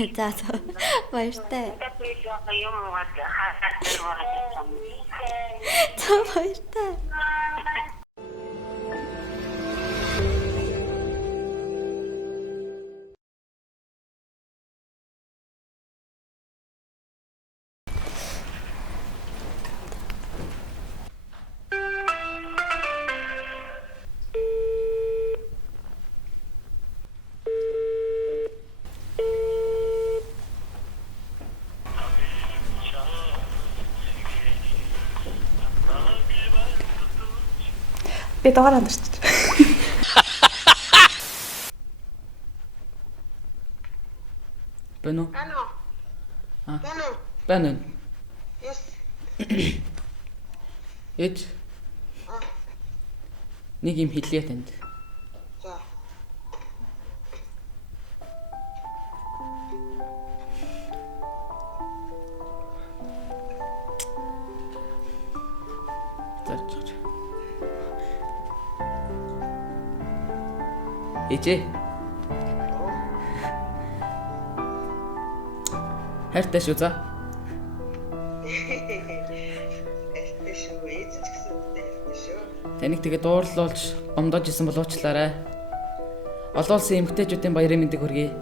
За за. Баяртай. Юм уугаад хаасаа дөрвөө. За баяртай. Би дугаар хамарч. Бэнэ үү? Ано. Ано. Бэнэ. Yes. Эд. Нэг юм хэлье танд. За. Зарч. Ээжээ. Хайртай шүү за. Эстэ шүү. Эзэн ч гэсэн үстэй эстэ шүү. Таныг тэгээ дуурлуулж гомдоож исэн болуучлаарай. Олон улсын эмэгтэйчүүдийн баярын мэндийг хүргэе.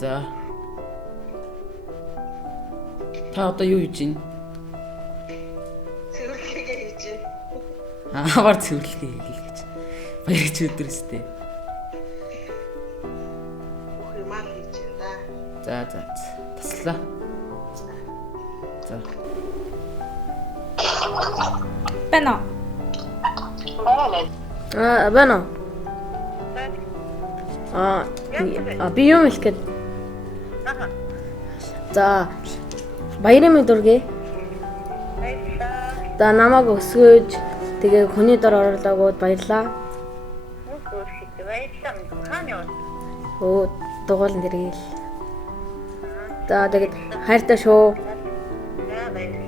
За. Та одоо юу хийж байна? Цэвэрлэгээ хийж байна. Аваар цэвэрлэгээ хийх гэж. Баярч өдөр өстэй. Ухимаар хийж байна да. За. Таслаа. За. Бэнэ. Бэнэ. Би юм хэлэх гээд. За. Баярын мэнд хүргэе. За намайг өсгөөж тэгээ хүний дор оруулаагууд баярлаа. Оо дугуулн дэргээл. За тэгээд хайртай шүү.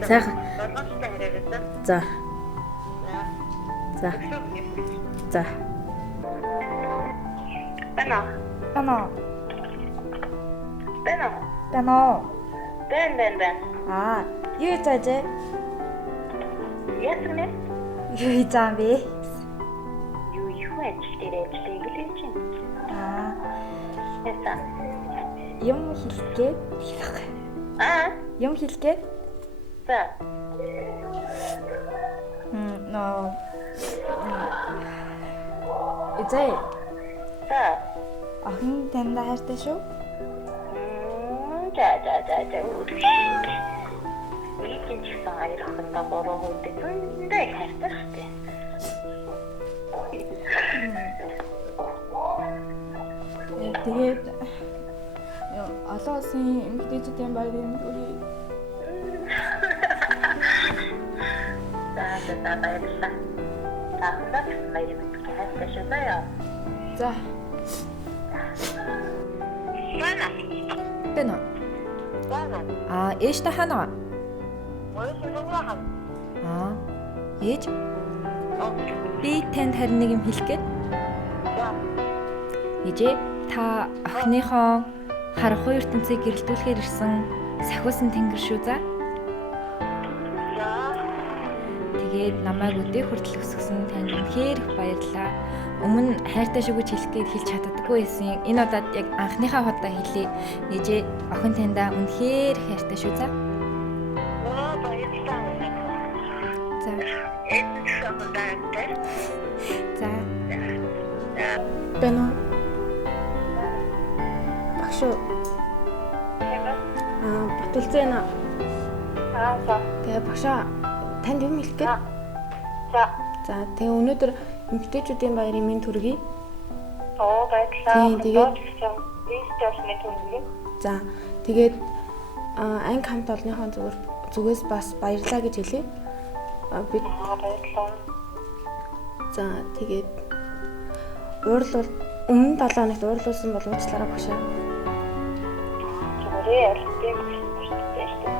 Сайхан. За. За. За. Ано. Бэнэ. Бэно. Бэнэ. Бэн. Юу хийж ажээ? Ясны. Юу хийж байгаа юм бэ? Юу ажиллаж хэлж байна. Яса. Юм хэлгээд. Юм хэлгээд. За. Но. Эцээ. За. Охин танд хайртай шүү. За. Эцэг ч гэсэн аярахтаа бороо хөөдөг. Зөндөө хайртай шүү. Тэгээд олон улсын эмэгтэйчүүдийн баярын үрий. За баярлалаа. Таахнаа баярын хайртай шүү заяа. За. Бэнэ. Ээж та ханаа? Ээж? Би танд харин нэг юм хэлэх гээд. Ээжээ та охиныхоо харахгүй ертөнцийг гэрэлтүүлэхээр ирсэн сахиусан тэнгэр шүү за. Тэгээд намайг өдөө хүртэл өсгсөн танд үнэхээр их баярлалаа. Өмнө хайртай шүү гэж хэлэх гээд хэлж чаддаггүй байсан. Энэ удаад яг анхныхаа удаа хэлье. Ээжээ охин таньдаа үнэхээр хайртай шүү за. За. За. Бэнэ. Багшоо. Батулзэна. За. Тэгээ багшаа танд юм хэлэх гээд. За. За тэгээ өнөөдөр эмэгтэйчүүдийн баярын мэнд хүргэе. Баярлалаа. Тэгээд Бистасны төрөлөө. за тэгээд анги хамт олонныхоо зүгээс бас баярлалаа гэж хэлье. Би Баярлалаа. за тэгээд уурлуул өмнө 7 хоногт уурлуулсан болгочлаараа багшаа. Зүгээр ялтыг хүсдэг шүү.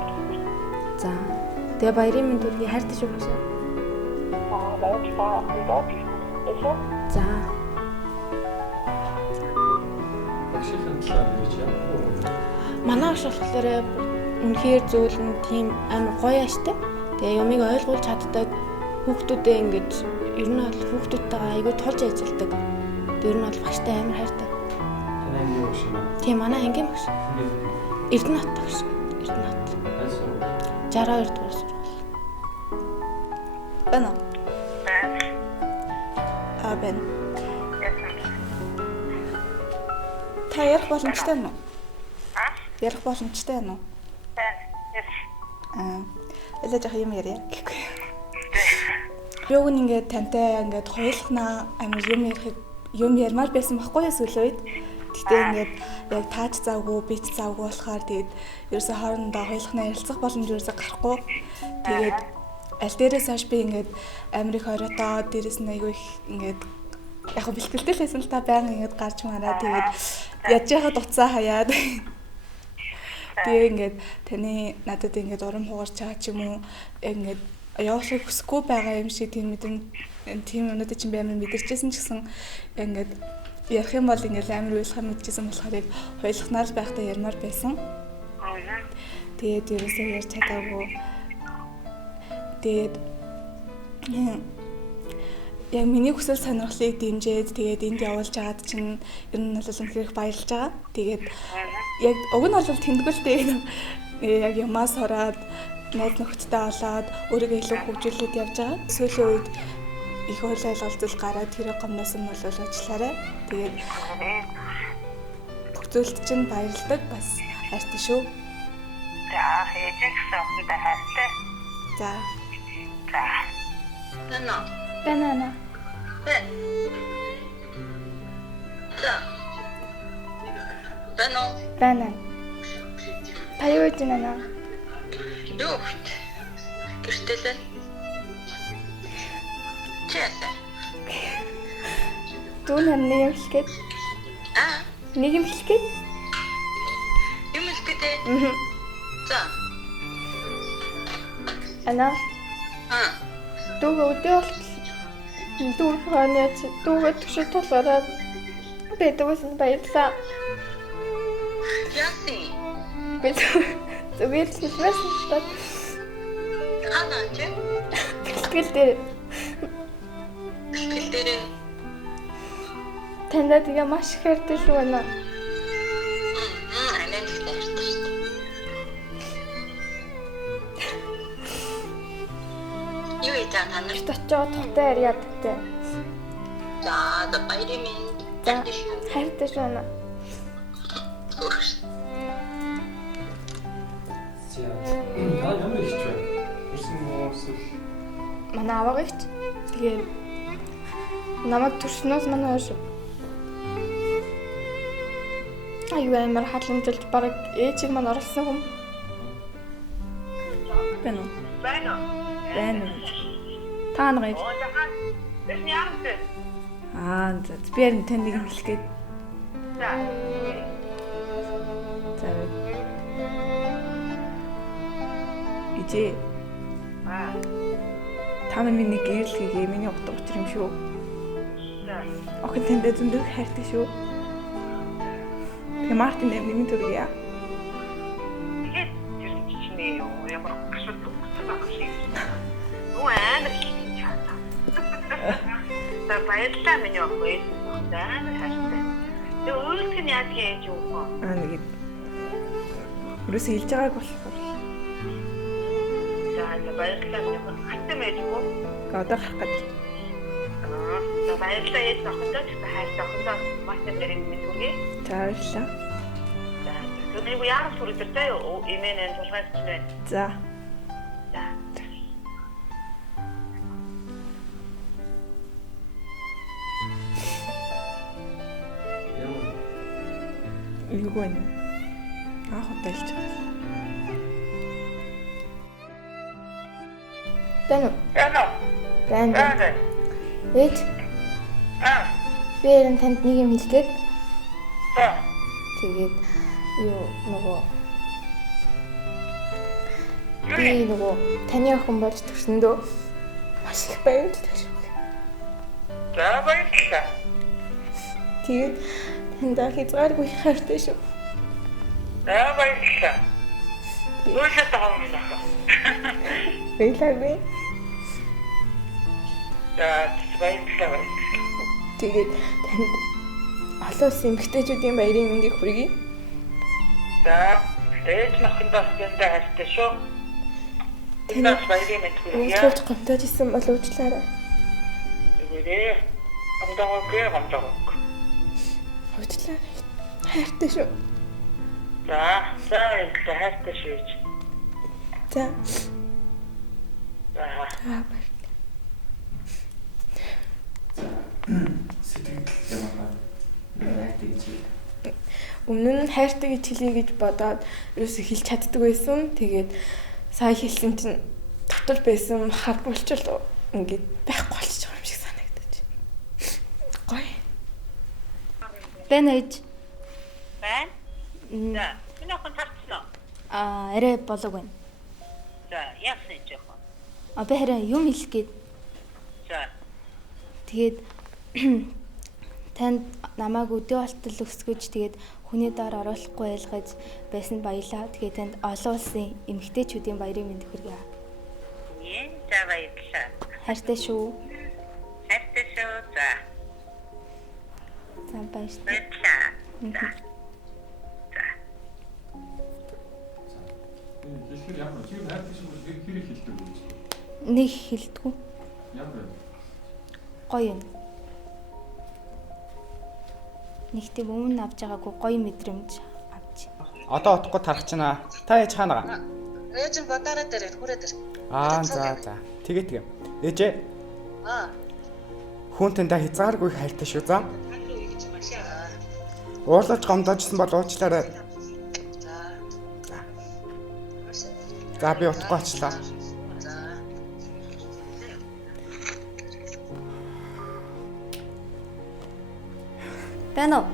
За тэгээ баярын мэнд хүргэе хайртай шүү багшаа. Баярлалаа. За. багшийн талаар гэж яа. Манай аш болохоор үнэхээр зөөлөн тийм амар гоё аштай. Тэгээ юмыг ойлгуулж чаддаг хүүхдүүдээ ингэж ер нь бол хүүхдүүдтэйгээ айгүй тулж ажилладаг. Тэр нь бол багштай амар хайртай. Танай ангийн багш юм аа. Тийм манай ангийн багш. Эрдэнэт багш. Эрдэнэт. 62 дугаар сургууль. Бэнэ. Бэн. Та ярих боломжтой юм уу? Ярих боломжтой юм уу? Элэж ах юм яриа гэхгүй. Юуг нь ингээд тантай ингээд хоёулахнаа амар юм ярмаар байсан байхгүй юу сүүлийн үед. Гэхдээ ингээд яг тааж завгүй, бич завгүй болохоор тэгээд ерөөсө хоорондоо хоёулахнаа ярилцах боломж ерөөсө гарахгүй. Тэгээд аль дээрээс хойш би ингээд амар их оройтоо дээрээс нь айгүй их ингээд яг бэлтгэлтэй л байсан л та байнга ингээд гарч мараа тэгээд ядж яхад уцаа хаяад тэгээ ингээд таны надад ингээд урам хугарч байгаа ч юм уу ингээд явуулахыг хүсэхгүй байгаа юм шиг тийм өнөдөө чинь би амар мэдэрчээсэн ч гэсэн ингээд ярих юм бол ингээд амар уйлахаар мэдчихсэн болохоор яг хоёулахнаа л байхдаа ярмаар байсан. Тэгээд ерөөсөө ярьж чадаагүй. Тэгээд яг миний хүсэл сонирхлыг дэмжиж тэгээд энд явуулж байгаад чинь ер нь бол үнэхээр баярлж байгаа. Тэгээд яг уг нь бол тэмдэглэлтэй яг юмаа сураад найз нөхдөдтэй болоод өөрийгөө илүү хөгжүүлээд явж байгаа. Сүүлийн үед их үйл ойлголцол гараад тэр гомноос нь бол ажиллаарай. Тэгээд бүх зүйлд чинь баярлдаг бас хайртай шүү. За хэжигсэн охинтой хайртай. За. Банана. Банана. Та юу гэж нана? Юухт? Гэртэлэн. Чэсэ. Дүүн нэг юм хэлгээд. Нэг юм хэлгээд. Юм хэлгээд. За. Ана. Дүүг өдөө болтол. Дүүг ханаач дүүг төшөж толороо бэдгээс баярлаа. Яси. Бид зүгээр ч байсан та. Ханаач. Гэлтэй. Гэлтэй. Тандаа тэгээ маш их хайртай шүү байна. Юу яагаад танарт Очоод тухтай яриад гэдэг. за да баярын Хайртай шүү байна. Ямар ихч вэ? Ирсэн хүмүүсэл Манай аваа гихч. Тэгээ намайг төрснөөс манай хойш. Аюу амар халамжилж бараг ээжиг маань оруулсан хүм. Бэнэ. байна. Бэнэ. Та нар гэж. Тэс яамт. За би ярин тань нэг юм хэлгээд. За. За. Ижи. Та миний гэрэлхийг миний утга учир юм шүү. Охин тэндээ зөндөө хайртай шүү. Тэгээ Мартин нэмийн төргийа. Тэгээд тэр чинь ямар гашууд байгаа шиг. Нуу амар хийх чата. Та баярлалаа миний охин. Амар хайртай. Тэг өөрөлт нь яаж хийж өгөө? Нэг юусэн хэлж байгааг болохоор. За баярлалаа миний охин. Хаттай байж гоо. Одоо гарах гэдэг. За баярлалаа яаж охиндоо ч хайртай охиндоо маш нэрийн минь үгүй. За баярлалаа. Нэг яарах сүрдэртэй имэнэн тулгайч байна. За. За. Юу вэ? Хотелч. Тэнэ. Яна. Тэнэ. Эт. Би энэ танд нэг юм хэлгээд. Тэгээд юу нөгөө би нөгөө таны охин болж төрсөндөө маш их баярлалаа шүү. За баярлалаа. Тэгээд Эндээ хязгааргүй хайртай шүү. Баярлалаа. Юусаа таамаг. Баярлалаа. Баярлалаа. Тэгээд танд олон улсын эмэгтэйчүүдийн баярын мэндийг хүргэе. За, ээж нөхөндөө зөндөө хайртай шүү. Танаас баярын мэнд хүргэе. Уучлаарай гомдож исэн бол уучлаарай. Тэгээрээ. Гомдоо. Уучлаарай. Хайртай шүү. За, хайртай шүү. За. Сэтгэл ямаа. Найртай гэж. Өмнө нь хайртай гэж хэлье гэж бодоод ерөөсөө хэлж чаддаг байсан. Тэгээд сая хэлсэн чинь дотор байсан хар булчил ингээд байхгүй болчих юм шиг санагдаж. Гоё. Бэн ээж. Байна? За, энэ охин тарцсан. Арай болог байна. За, яасан ч яах вэ? Би хараа юм хэлэх гээд. За. Тэгээд танд намайг өдөө болтол өсгөж тэгээд хүний доор оруулахгүй байлгаж байсан баялаа. Тэгээд танд олон улсын эмэгтэйчүүдийн баярын мэнд хүргэе. За баярлалаа. Хайртай шүү. Хайртай шүү. За. За баярлалаа. За. Хэлэхээр ямар чи найртай шүү гэж хэрэг хэлдэг үү? Нэг хэлдэггүй. Ямар Гоё юм. Нэг тийм өмнө авч байгаагүй гоё мэдрэмж авч. Одоо утгагүй тарахчнаа. Та ээж хаана байгаа? Ээж нь бодороо дээр хүрээд ир. За. Тэгээ. Ээжээ. Хүн тэндээ хязгааргүй хайртай шүү за. Уурлаж гомдоожсэн бол уучлаарай. За би утгагүй очлаа. Байна уу?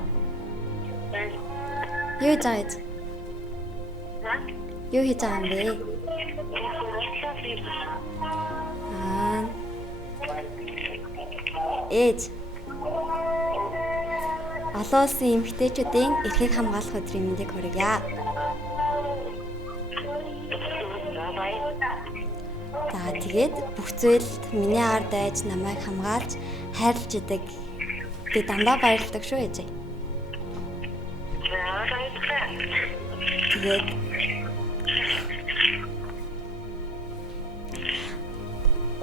Юу хийж? Юу хийж байгаа юм бэ? Ээж. Олон улсын эмэгтэйчүүдийн эрхийг хамгаалах өдрийн мэндийг хүргье. За тэгээд бүх зүйлд миний ард байж намайг хамгаалж хайрлаж идэг. Би дандаа баярлдаг шүү ээжээ. Тэгээд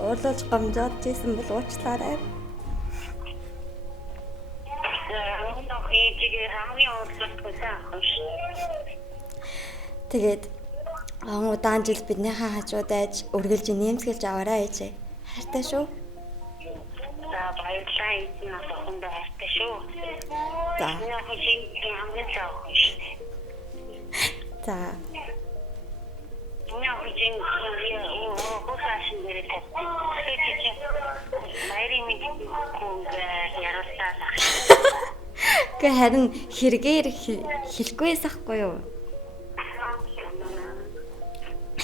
уурлаж гомдоод жисэн бол уучлаарай. Тэгээд удаан жил биднийхээ хажууд айж үргэлж нэмсгэлж аваарай ээжээ. Хайртай шүү. За баярлалаа эзэн охиндоо хайртай шүү. За. Энэ хожим хамгийн цааш. За. Энэ хожим хөөсөн нэрээ тавьсан. Баярын мэнд ярилцлаа. Гэхдээ харин хэрэгээр хэлэхгүй байсахгүй юу?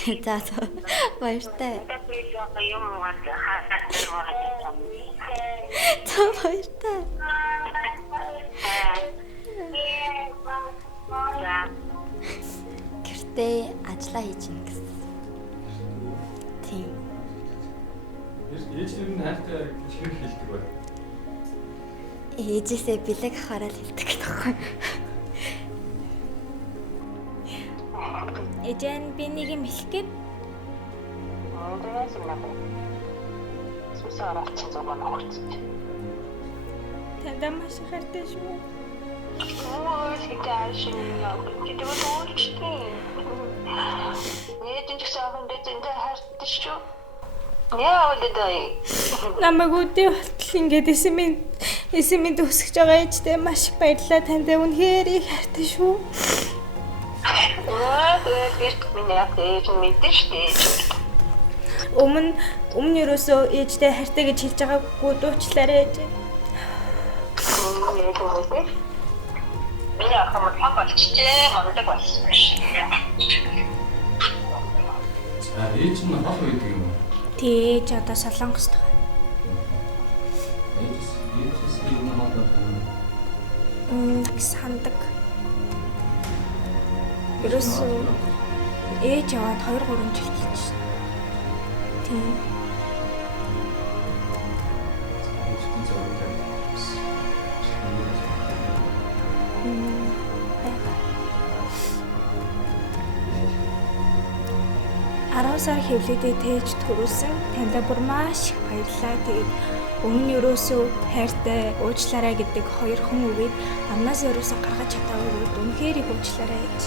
За баяртай. За баяртай. Гэртээ ажиллаа хийж ин гэсэн. Тийм. Ээжлэр нь хайртай хэрэг хэлдэг бай. Ээжээсээ бэлэг хараад хэлдэг тоххой. Ээжэн би нэг юм хэлэх гээд. Тандаа маш их хайртай шүү. Намайг үдээ болтол ингээд эсэмэнд өсгөж байгаа ээжтэй маш их баярлалаа. Танд үнэхээр их хайртай шүү. Өмнө ерөөсөө ээжтэй хайртай гэж хэлж байгаагүй дуучлаарай ээж. Миний ахмад болчихжээ. Монголд болсон биш. Ээж нь хол байдаг юм уу? Тий, ээж одоо Солонгост байгаа. Ээж юм болоо. сандаг. Ерөөсөө ээж яваад 2-3 жил болж байна. Тийм. Сар хэвлэдээ тээж төрүүлсэн. Таньда бүр маш их баярлалаа. Тэгээд өмнө нь ерөөсөө хайртай уучлаарай гэдэг 2 хүн үгээд амнаас ерөөсөө гаргаж чадаагүй. Үнэхээр их уучлаарай гэж.